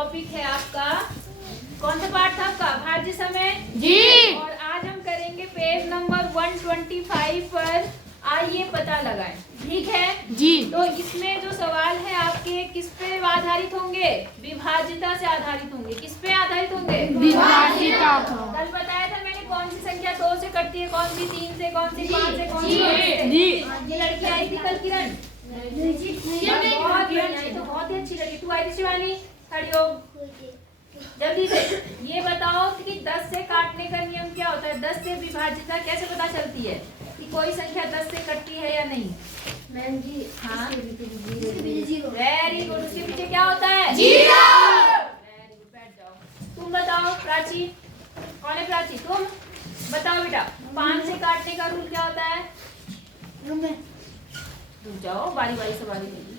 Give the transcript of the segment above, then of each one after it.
Topic है आपका, कौन सा पार्ट था आपका? भाज्य समय जी। और आज हम करेंगे पेज नंबर 125 पर आइए पता लगाएं। ठीक है जी। तो इसमें जो सवाल है आपके किस पे आधारित होंगे? विभाज्यता से आधारित होंगे। किस पे आधारित होंगे? विभाज्यता। कल बताया था मैंने कौन सी संख्या 2 से कटती है, कौन सी 3 से, कौन सी 5 से, कौन सी 6 से। जी। ये लड़की आई थी कल किरण, बहुत बढ़िया, ये तो बहुत ही अच्छी लड़की। तू आई थी शिवानी, खड़ी हो जल्दी से। ये बताओ कि 10 से काटने का नियम क्या होता है? 10 से विभाज्यता कैसे पता चलती है कि कोई संख्या 10 से कटती है या नहीं? मैम जी हाँ जीरो। Very good. उसके पीछे क्या होता है? जीरो। वेरी गुड, बैठ जाओ। तुम बताओ प्राची, कौन है प्राची? तुम बताओ बेटा, 5 से काटने का रूल क्या होता है? रुक जाओ, बारी बारी से बारी होगी।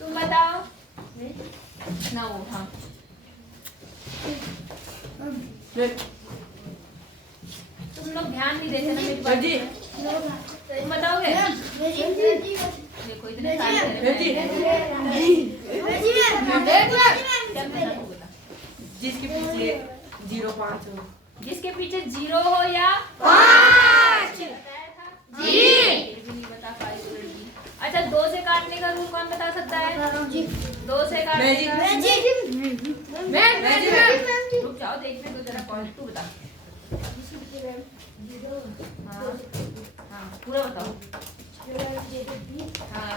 तुम बताओ ना। वो हाँ तुम लोग ध्यान नहीं देते ना मेरी बात पे। तुम बताओगे? देखो इतने सारे जिसके पीछे 0-5 हो। जिसके पीछे 0 हो या 5। जी। नहीं बता पाई तो लड़की। अच्छा, 2 से काटने का रूल कौन बता सकता है? 2 से काटने का रुक जाओ, देखने को जरा। कौन? तू बता। हाँ पूरा बताओ। हाँ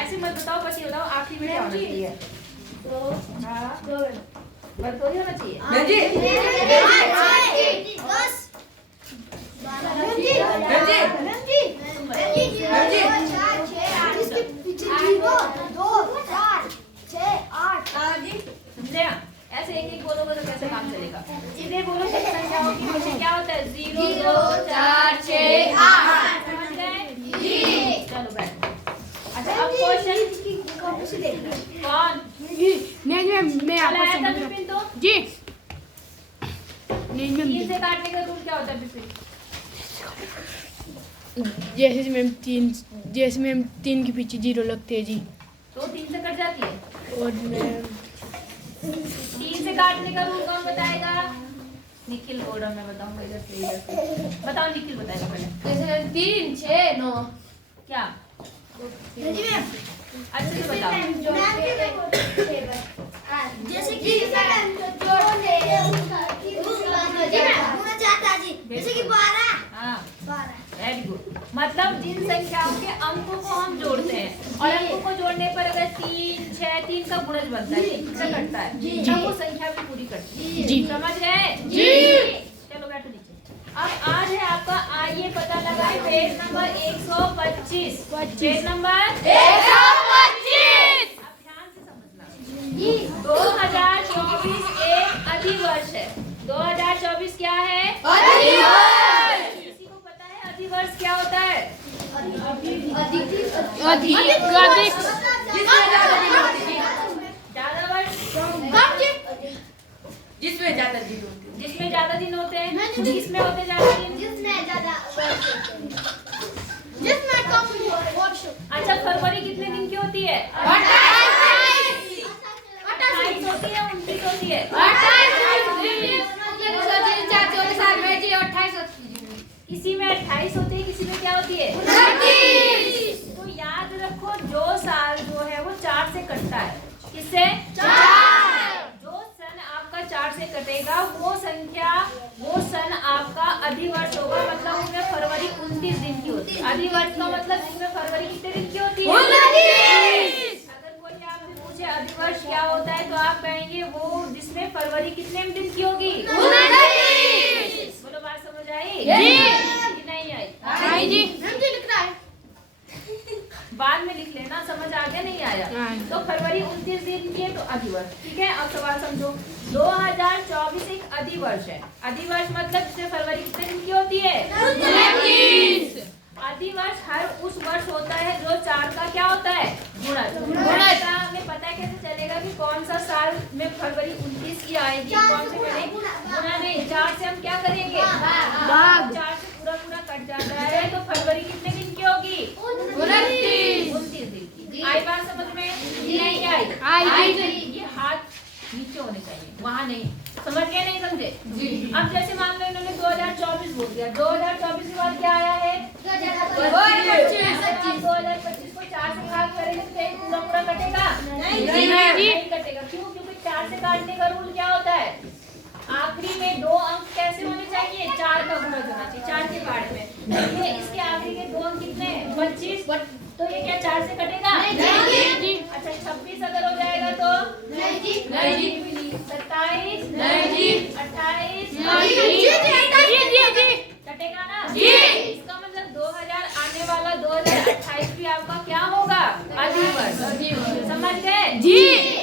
ऐसे मत बताओ, बस ये बताओ आखिरी में क्या होना चाहिए? बस तो ही होना चाहिए। समझे? ऐसे एक एक बोलोगे तो कैसे काम चलेगा? सीधे बोलो कि संख्याओं की पीछे क्या होता है? 0 2 4 6 8। समझ गए? चलो बैठ। अच्छा अब क्वेश्चन कौन? नहीं मैं कल आपको आया था समझा। विपिन तो? जी। नहीं मैम 3 से काटने का रूल क्या होता है विपिन? जैसे मैम 3 के पीछे 0 लगते हैं जी। तो 3 से कट जाती है। और मैम 3 से काटने का रूल कौन बताएगा? निखिल बोर्ड मैं बताऊंगा इधर से। बताओ निखिल बताएगा पहले। 3 6 9 क्या? अच्छे से बताओ। जैसे कि जैसे कि 12 हाँ वेरी गुड। मतलब जिन संख्याओं के अंकों को हम जोड़ते हैं और अंकों को जोड़ने पर अगर 3 6 3 का गुणज बनता है, 3 से कटता है, तब वो संख्या भी पूरी करती है। जी। समझ गए? जी। चलो बैठो नीचे। अब आज है आपका आइए पता लगाए पेज नंबर 125। Page number 125। अब ध्यान से समझना। 2024 एक अधिवर्ष है। 2024 क्या है? किसी को पता है अधिवर्ष क्या होता है? ज्यादा वर्ष जिसमें ज्यादा दिन होते हैं। जिसमें ज्यादा दिन होते हैं। किसमें होते ज्यादा दिन? अच्छा फरवरी कितने दिन की होती है? 28 होती है, 29 होती है। किसी में 28 होती है, किसी में क्या होती है? 29। तो याद रखो जो साल जो है वो 4 से कटता है। किससे? 4। जो सन आपका 4 से कटेगा वो संख्या, वो सन आपका अधिवर्ष होगा। मतलब उसमें फरवरी 29 दिन की होती है। अधिवर्ष का मतलब उसमें फरवरी कितने दिन की होती है? 29। अगर कोई आपसे पूछे अधिवर्ष क्या होता है तो आप कहेंगे वो जिसमें फरवरी कितने दिन की होगी? 29। बोलो बात समझ आई? जी। नहीं आई? जी। बाद में लिख लेना, समझ आ गया? नहीं आया तो फरवरी 29 दिन की है तो अधिवर्ष। ठीक है, अब सवाल समझो। 2024 एक अधिवर्ष है। अधिवर्ष मतलब जिसमें फरवरी कितने दिन की होती है? 29। अधिवर्ष हर उस वर्ष होता है जो 4 का क्या होता है? गुणज। हमें पता है कैसे चलेगा कि कौन सा साल में फरवरी 29 की आएगी, कौन से करें? गुणा नहीं, 4 से हम क्या करेंगे? भाग। 4 से पूरा पूरा कट जाता है तो फरवरी कितने दिन की होगी? 29 दिन की। आई बात समझ में? नहीं आई? ये हाथ वहाँ नहीं। समझ गए नहीं समझे? जी। अब जैसे मान लो इन्होंने 2024 बोल दिया, 2024 के बाद क्या आया है? 2025 को 4 से भाग करेंगे तो क्या पूरा पूरा कटेगा? नहीं कटेगा। क्यों? क्योंकि 4 से काटने का रूल क्या होता है? आखिरी में 2 अंक कैसे होने चाहिए? 4 का गुणज होना चाहिए 4 के पार्ट में। ये इसके आखिरी के 2 अंक कितने हैं? 25। तो ये क्या 4 से कटेगा? नहीं। अच्छा 26 अगर हो जाएगा तो? नहीं। 27 नहीं। 28 कटेगा ना? जी। इसका मतलब 2000 आने वाला 2028 भी आपका क्या होगा? अधिवर्ष। समझ गए? जी।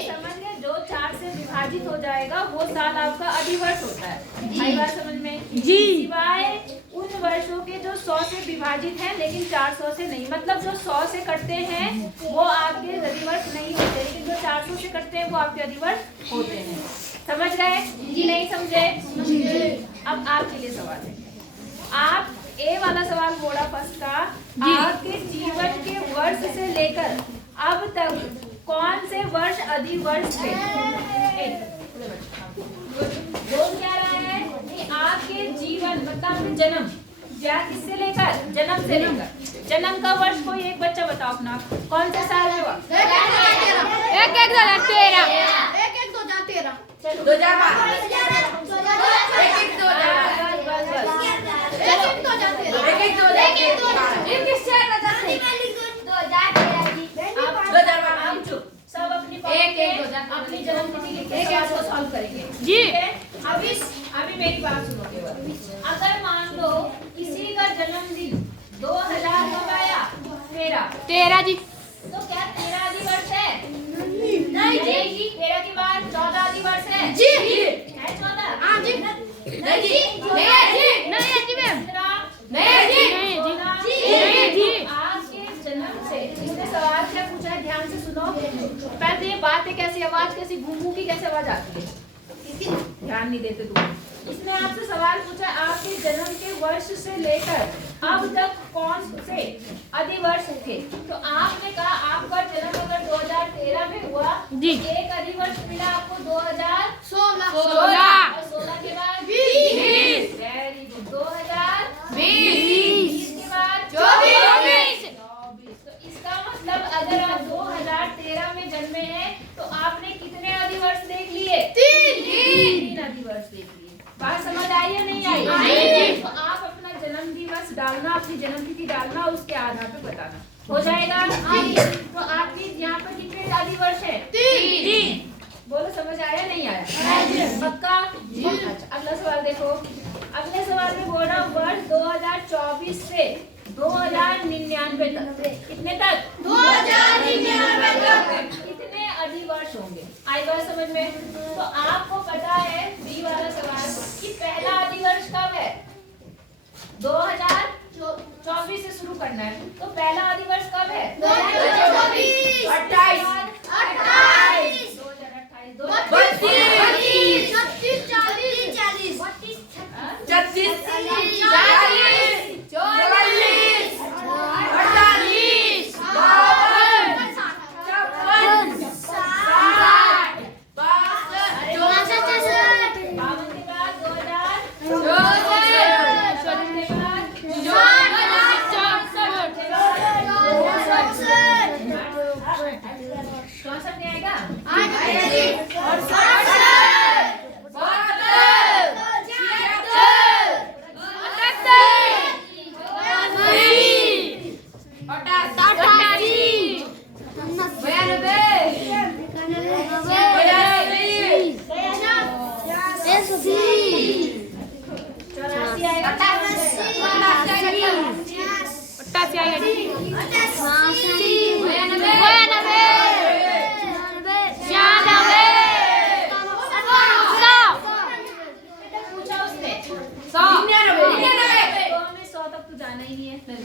समझ गए? जो 4 से विभाजित हो जाएगा वो साल आपका अधिवर्ष होता है। आई बात समझ में? जी। सिवाय उन वर्षों के जो 100 से विभाजित हैं लेकिन 400 से नहीं, मतलब जो 100 से कटते हैं वो आपके अधिवर्ष नहीं होते, लेकिन जो 400 से कटते हैं वो आपके अधिवर्ष होते हैं। समझ गए? जी नहीं समझे? अब आपके लिए सवाल है। आप ए वाला सवाल बोला फर्स्ट का, आपके जीवन के वर्ष से लेकर अब तक कौन से वर्ष अधिवर्ष थे? बोल क्या रहा है कि आपके जीवन मतलब आपके जन्म या किससे लेकर? जन्म से लेकर। जन्म का वर्ष कोई एक बच्चा बताओ अपना, कौन से साल में हुआ? 2013 चलो 2012 सब अपनी अपनी जन्मतिथि लिख के सवाल को सॉल्व करेंगे। जी। अभी मेरी बात सुनो केवल। अगर मान लो किसी का जन्मदिन 2000 कब आया? 13 जी। तो क्या 13 अधिवर्ष है? नहीं जी। 13 के बाद 14 अधिवर्ष है? जी। है 14? हाँ जी। नहीं जी। नहीं जी मैम। 15 नहीं जी। आपके जन्म से इसने सवाल क्या पूछा है? ध्यान से सुनो। पहले ये बात है कैसी आवाज, कैसी घूमू की कैसे आवाज आती है? ध्यान नहीं देते तुम। इसने आपसे सवाल पूछा आपके जन्म के वर्ष से लेकर अब तक कौन से अधिवर्ष थे? तो आपने कहा आपका जन्म अगर 2013 में हुआ जी। तो एक अधिवर्ष मिला आपको 2016 और 16 के बाद 20 वेरी गुड 2020 के बाद 24। तो इसका मतलब अगर आप 2013 में जन्मे हैं तो आपने कितने अधिवर्ष देख लिए? 3 अधिवर्ष देख लिए। बात समझ आई या नहीं आई? तो आप अपना जन्म दिवस डालना, अपनी जन्मतिथि डालना, उसके आधार पे बताना। हो जाएगा? तो आपकी यहाँ पर कितने अधिवर्ष है? 3। बोलो समझ आया नहीं आया? पक्का? अच्छा अगला सवाल देखो। अगले सवाल में बोल रहा वर्ष 2024 से 2099 तक कितने तक? 2099 तक कितने अधिवर्ष होंगे? आई बात समझ में? तो आपको पता है बी वाला सवाल कि पहला अधिवर्ष कब है? 2024 से शुरू करना है। तो पहला अधिवर्ष कब है? 2024 28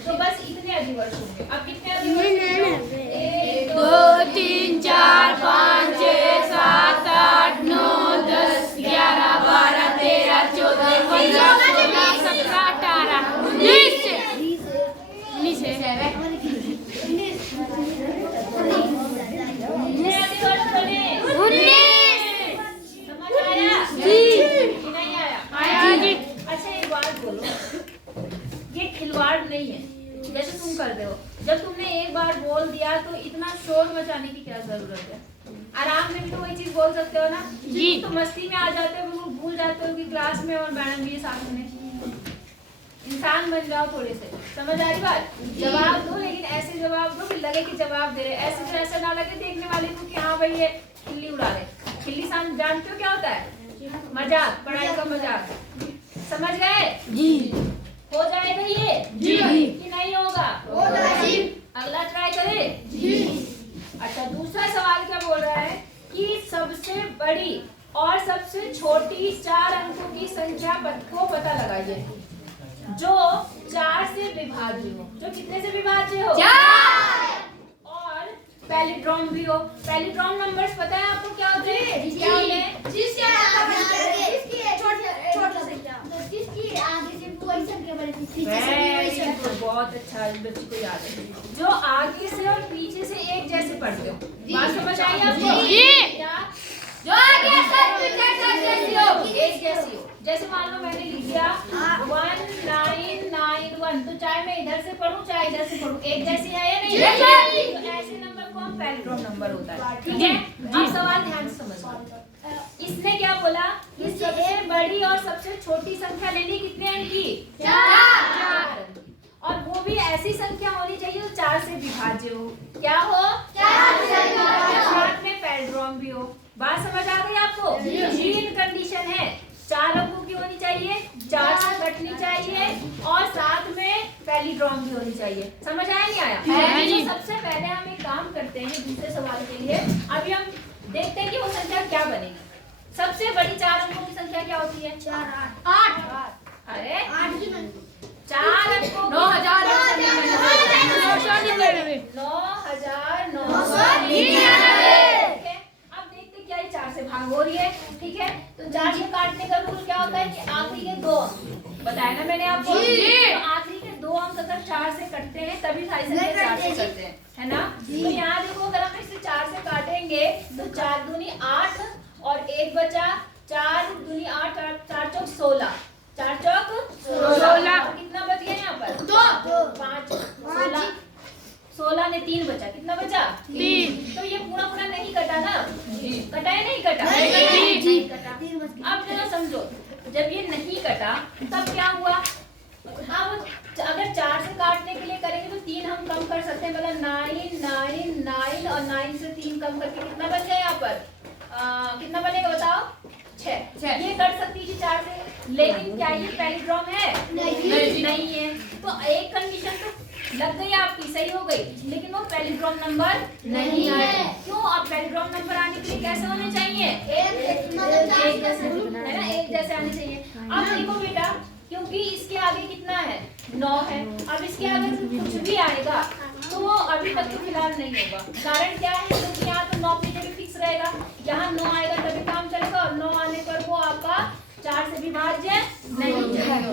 तो बस इतने अधिवर्ष होंगे। अब कितने अधिवर्ष? 1 2 3 4 5 6 7 8 9 10 11 12 13 14 15 16 17 18 19 19 है। जाने की क्या जरूरत है, आराम से भी तो वही चीज बोल सकते हो ना जी। तो मस्ती में आ जाते हो, बिल्कुल भूल जाते हो कि क्लास में और मैडम भी साथ में। इंसान बन जाओ थोड़े से, समझ आ रही बात? जवाब दो, लेकिन ऐसे जवाब दो कि लगे कि जवाब दे रहे, ऐसे तो ऐसा ना लगे देखने वाले को कि हाँ भाई ये खिल्ली उड़ा रहे। खिल्ली जानते हो क्या होता है? मजाक, पढ़ाई का मजाक। समझ गए? जी। हो जाएगा ये जी। कि नहीं होगा? होगा जी। अगला ट्राई करें जी। अच्छा, दूसरा सवाल क्या बोल रहा है कि सबसे बड़ी और सबसे छोटी 4 अंकों की संख्या को पता लगाइए जो 4 से विभाज्य हो। जो कितने से विभाज्य हो? 4। और पैलिड्रोम भी हो। पैलिड्रोम नंबर्स पता है आपको क्या होते हैं? क्या होते हैं? जिसके आगे छोटा संख्या, जिसकी आगे से कोई संख्या बड़ी, पीछे से भी वही संख्या। बहुत अच्छा, बच्चे को याद है। जो आगे से और पीछे से एक जैसे पढ़ते हो। बात समझ आई आपको? जी। क्या? जो आगे सब पीछे सब जैसी हो, एक जैसी हो। जैसे मान लो मैंने लिख दिया 1991, तो चाहे मैं इधर से पढ़ूं चाहे इधर से पढ़ूं, एक जैसी है या नहीं? तो ऐसे नंबर को हम पैलिड्रोम नंबर होता है। ठीक है? अब सवाल ध्यान से समझो। इसने क्या बोला कि सबसे बड़ी और सबसे छोटी संख्या लेनी कितने अंक की? 4 अंक की। और वो भी ऐसी संख्या होनी चाहिए जो 4 से विभाज्य हो। क्या हो? 4 से विभाज्य। साथ में पैलिड्रोम भी हो। बात समझ आ गई आपको? 3 कंडीशन है। 4 अंकों की होनी चाहिए, 4 से कटनी चाहिए और साथ में पैलिड्रोम भी होनी चाहिए। समझ आया नहीं आया? तो सबसे पहले हम एक काम करते हैं दूसरे सवाल के लिए। अभी हम देखते हैं कि वो संख्या क्या बनेगी। सबसे बड़ी 4 अंकों की संख्या क्या होती है? 8। अरे 8 की 4 अंकों 9,999। ठीक है, अब देखते क्या ये 4 से भाग हो रही है। ठीक है, तो 4 से काटने का रूल क्या होता है कि आखिरी के 2 अंक बताया ना मैंने आपको। तो आखिरी के 2 अंक अगर 4 से कटते हैं तभी सारी संख्या 4 से कटते हैं, है ना? तो यहाँ देखो अगर हम इसे 4 से काटेंगे तो 4 दूनी 8 और 1 बचा, 4 दूनी 8, 4 चौक 16, 4 चौक 16। कितना बच गया यहाँ पर? 5, 16 ने 3 बचा। कितना बचा? 3। तो ये पूरा पूरा नहीं कटा ना? कटा है नहीं कटा? नहीं कटा। अब जरा समझो, जब ये नहीं कटा तब क्या हुआ? अब अगर 4 से काटने के लिए करेंगे तो 3 हम कम कर सकते हैं, मतलब 9, 9, 9 और 9 से 3 कम करके कितना बच गया यहाँ पर? कितना बनेगा बताओ? 6। ये कट सकती थी 4 से, लेकिन क्या ये पैलिड्रोम है? नहीं है। तो एक कंडीशन तो लग गई आपकी, सही हो गई, लेकिन वो पैलिड्रोम नंबर नहीं है। क्यों? अब पैलिड्रोम नंबर आने के लिए कैसे होने चाहिए? एक जैसे, है ना? एक जैसे आने चाहिए। अब देखो बेटा, क्योंकि इसके आगे कितना है? 9 है। अब इसके आगे कुछ भी आएगा तो वो अभी तक तो फिलहाल नहीं होगा। कारण क्या है? क्योंकि यहाँ तो 9 की जगह फिक्स रहेगा, यहाँ 9 आएगा तभी काम चलेगा और 9 आने पर वो आपका 4 से विभाज्य नहीं है। तो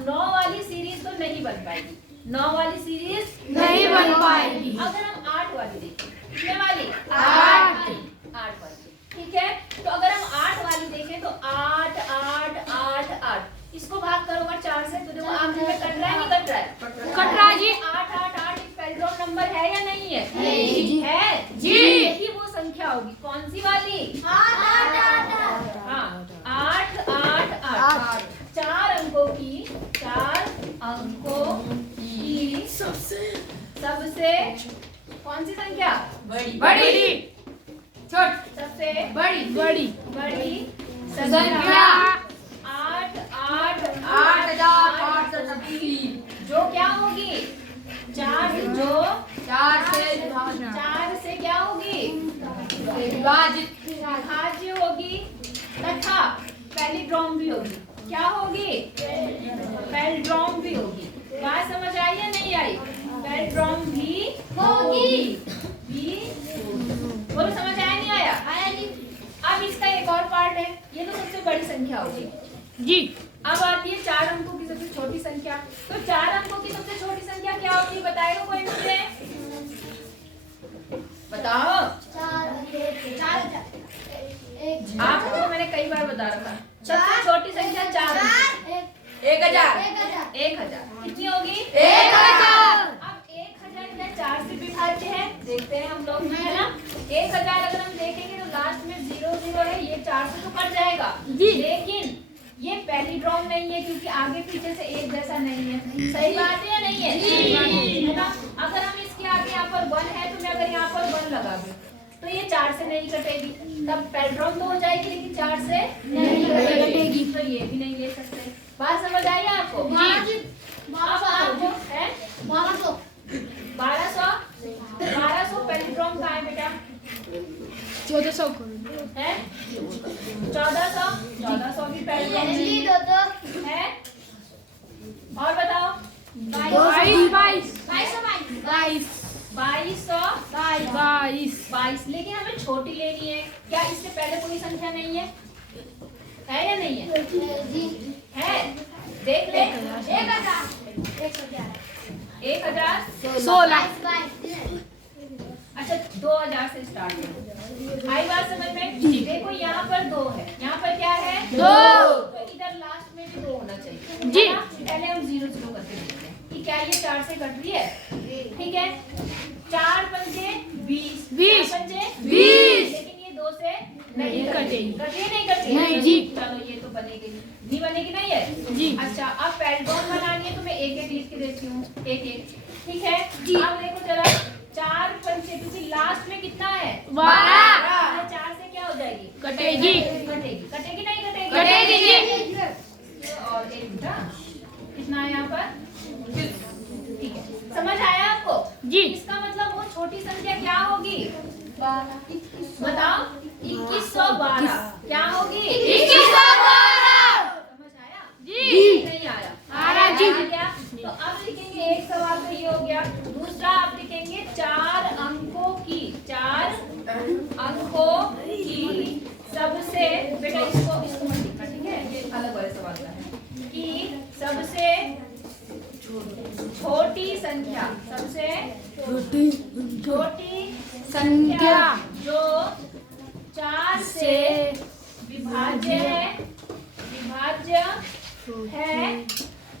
9 वाली सीरीज तो नहीं बन पाएगी, 9 वाली सीरीज नहीं बन पाएगी। अगर हम 8 वाली देखें, कितने वाली? 8 वाली। ठीक है, तो अगर हम 8 वाली देखें तो 8, 8, 8, 8, इसको भाग करोगे 4 से तो देखो आखिर में कट रहा है नहीं कट रहा है? कट रहा है जी। 8, 8, 8 एक पैलिड्रोम नंबर है या नहीं है? नहीं। है जी। यही वो संख्या होगी। कौन सी वाली? 8। हाँ, 8, 8, 8। 4 अंकों की सबसे कौन सी संख्या? बड़ी। सबसे बड़ी संख्या 8, 8, 8, जो क्या होगी? 4 से क्या होगी? विभाज्य होगी तथा पैलिड्रोम भी होगी। क्या होगी? पैलिड्रोम भी होगी। बात समझ आई या नहीं आई? पैलिड्रोम भी होगी। बोलो समझ आया नहीं आया? अब इसका एक और पार्ट है, ये तो सबसे बड़ी संख्या होगी जी। अब आती है 4 अंकों की सबसे छोटी संख्या। तो 4 अंकों की सबसे छोटी संख्या क्या होती है? बताएगा कोई मुझे? बताओ। आपको तो मैंने कई बार बता रखा। सबसे छोटी संख्या 4 अंक। 1000। कितनी होगी? 1000। अब 1000 क्या 4 से विभाज्य है? देखते हैं हम लोग, है ना। 1000 अगर हम देखेंगे तो लास्ट में 0 0 है, ये 4 से तो कट जाएगा जी। लेकिन ये पैलिड्रोम नहीं है क्योंकि आगे पीछे से एक जैसा नहीं है। सही बात है या नहीं है? है ना। अगर हम इसके आगे यहाँ पर 1 है तो मैं अगर यहाँ पर 1 लगा दूं तो ये 4 से नहीं कटेगी, तब पैलिड्रोम तो हो जाएगी लेकिन 4 से नहीं कटेगी, तो ये भी नहीं ले सकते। बात समझ आई आपको? अब आपको है 1200 पैलिड्रोम कहाँ है बेटा? 1400 है 1400 भी पैलिड्रोम है। और बताओ 22, लेकिन हमें छोटी लेनी है। क्या इससे पहले कोई संख्या नहीं है या नहीं है? देख ले 1016। अच्छा 2000 से स्टार्ट करो। आई बात समझ में? देखो यहाँ पर 2 है, यहाँ पर क्या है 2, तो इधर लास्ट में भी 2 होना चाहिए जी। है ना? पहले हम 0 0 करके देखते हैं कि क्या ये 4 से कट रही है। ठीक है, 4 पंजे 20, 20, 20, लेकिन ये 2 से नहीं कटेगी। नहीं कटेगी नहीं जी। चलो ये तो बनेगी नहीं, बनेगी नहीं है जी। अच्छा अब पैलिड्रोम बनानी है तो मैं एक एक लिख के देती हूँ, एक। ठीक है जी। अब देखो जरा 4 पंजे, क्योंकि लास्ट में कितना है 12, 4 से क्या हो जाएगी? कटेगी। कटेगी नहीं कटेगी? कटेगी जी। और एक बेटा कितना है यहाँ पर? ठीक है, समझ आया आपको? जी। इसका मतलब वो छोटी संख्या क्या होगी? बताओ 2112 क्या होगी? 2112। समझ आया जी। नहीं आया? आ रहा जी। आ गया। तो अब लिखेंगे एक सवाल तो ये हो गया, दूसरा आप लिखेंगे 4 अंकों की सबसे, बेटा इसको मत लिखना, ठीक है, ये अलग वाले सवाल का है कि सबसे छोटी संख्या, सबसे छोटी संख्या जो 4 से विभाज्य है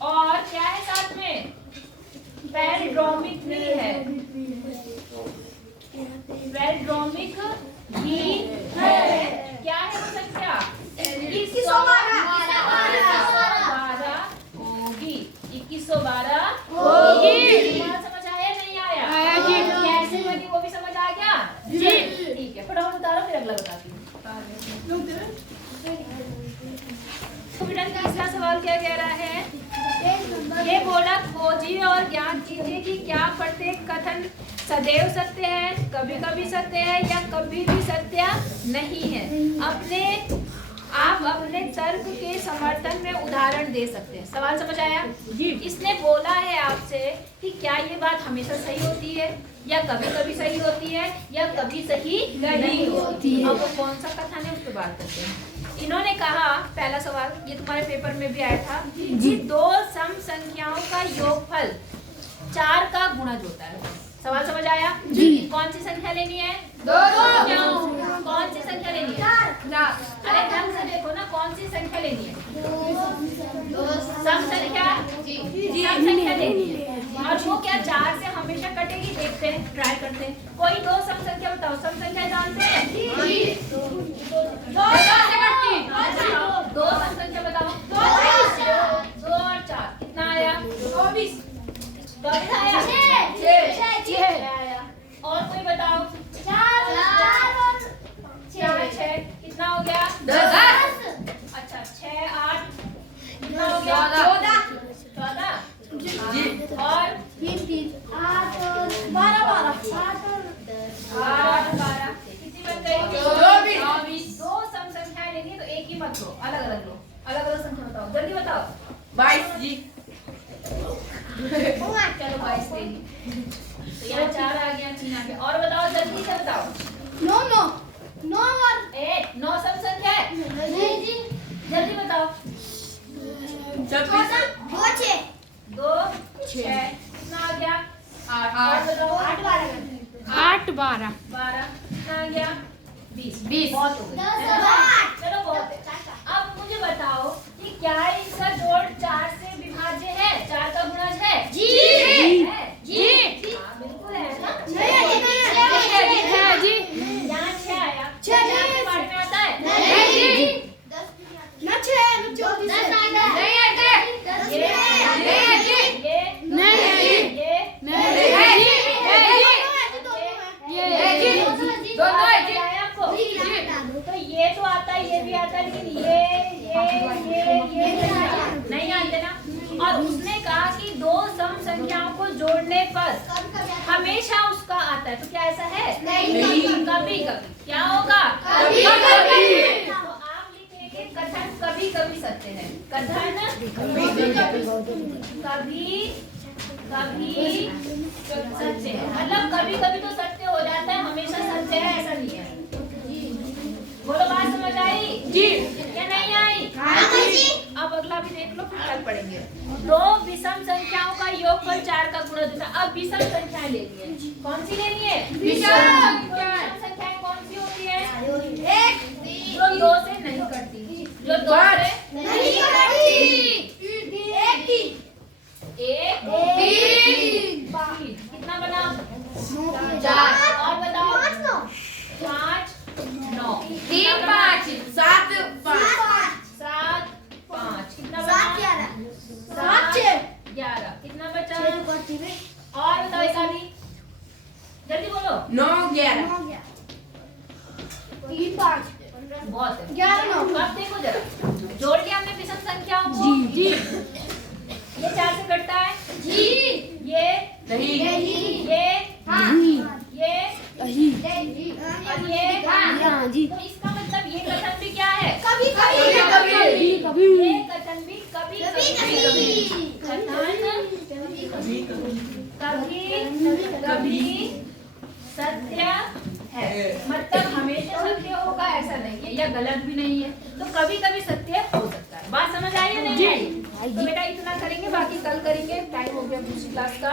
और क्या है साथ में पैलिड्रोमिक भी है, पैलिड्रोमिक भी है। क्या है वो संख्या? 2112 होगी, 2112 होगी। बात समझ आया नहीं आया? आया जी। कैसे बनी वो भी समझ आ गया जी। ठीक है, फटाफट उतारो फिर अगला बताती हूँ। तो बेटा तीसरा सवाल क्या कह रहा है? ये बोला खोजिए और ज्ञात कीजिए कि क्या प्रत्येक कथन सदैव सत्य है, कभी कभी सत्य है या कभी भी सत्य नहीं है। आप अपने तर्क के समर्थन में उदाहरण दे सकते हैं। सवाल समझ आया जी? इसने बोला है आपसे कि क्या ये बात हमेशा सही होती है या कभी कभी सही होती है या कभी सही नहीं होती है। अब वो कौन सा कथन है उस पर बात करते हैं। इन्होंने कहा, पहला सवाल ये तुम्हारे पेपर में भी आया था कि 2 सम संख्याओं का योगफल 4 का गुणज होता है। सवाल समझ आया जी? कौन सी संख्या लेनी है? 2। कौन सी संख्या लेनी है? 4। अरे ढंग से देखो ना, कौन सी संख्या लेनी है? सम संख्या जी, सम संख्या लेनी है। और वो क्या 4 से हमेशा कटेगी? देखते हैं, ट्राई करते हैं। कोई 2 सम संख्या बताओ, सम संख्या जानते हैं? जी। 2 से कटती है। 2 सम संख्या बताओ। 2 और 4 कितना आया? 24 आया? 6 आया। और कोई बताओ? 4 6 कितना हो गया? 10। अच्छा 6 8 कितना हो गया? 14 और 3 8 12 कितनी बन गई? 24। 2 सम संख्याएं लेंगे तो एक ही मत लो, अलग अलग लो। अलग अलग संख्या बताओ, जल्दी बताओ। 22 जी। चलो 22 ले ली। तो यहाँ 4 आ गया, 3 आ गया। और बताओ, जल्दी से बताओ। 9 सम संख्या है? जल्दी बताओ। 2 6 कितना आ गया? 8 और बताओ। 8 12 कितना आ गया? 20 बहुत हो गया। चलो बहुत है। अब मुझे बताओ कि क्या इसका जोड़ 4 से विभाज्य है? 4 का गुणज है? जी है जी। हाँ बिल्कुल है ना। आता है, ये भी आता है, लेकिन ये नहीं आते ना। और उसने कहा कि दो सम संख्याओं को जोड़ने पर हमेशा उसका आता है, तो क्या ऐसा है? नहीं। कभी कभी क्या होगा? कभी कभी। तो आप लिखेंगे कथन कभी कभी सत्य है। कथन कभी कभी सत्य है, मतलब कभी कभी तो सत्य हो जाता है, हमेशा सत्य है ऐसा नहीं है। बोलो, बात समझ आई? जी। क्या नहीं आई? हाँ जी। अब अगला भी देख लो, फिर कल पढ़ेंगे। दो विषम संख्याओं का योगफल 4 का गुणा देता है। अब विषम संख्याएं लेनी है। कौन सी लेनी है? विषम। तो विषम संख्याएं कौन सी होती है? एक जो 2 से नहीं कटती, जो 2 से नहीं करती। एक तीन। कितना बना? 4 और बताओ। 5 9 3 5 7 5 7 5 कितना बना? 7 11 कितना बचा? और बताओ एक आधी, जल्दी बोलो। 9 11 बहुत है। 11 अब देखो जरा, जोड़ लिया हमने विषम संख्याओं को। जी। ये 4 से कटता है, जी। ये नहीं ये नहीं ये नहीं और ये। हाँ जी। तो इसका मतलब ये कथन भी क्या है? कभी कभी कभी ये कथन भी कभी कभी सत्य है, मतलब हमेशा सत्य होगा ऐसा नहीं है, या गलत भी नहीं है, तो कभी कभी सत्य हो सकता है। बात समझ आई है नहीं आई? तो बेटा इतना करेंगे, बाकी कल करेंगे, टाइम हो गया दूसरी क्लास का।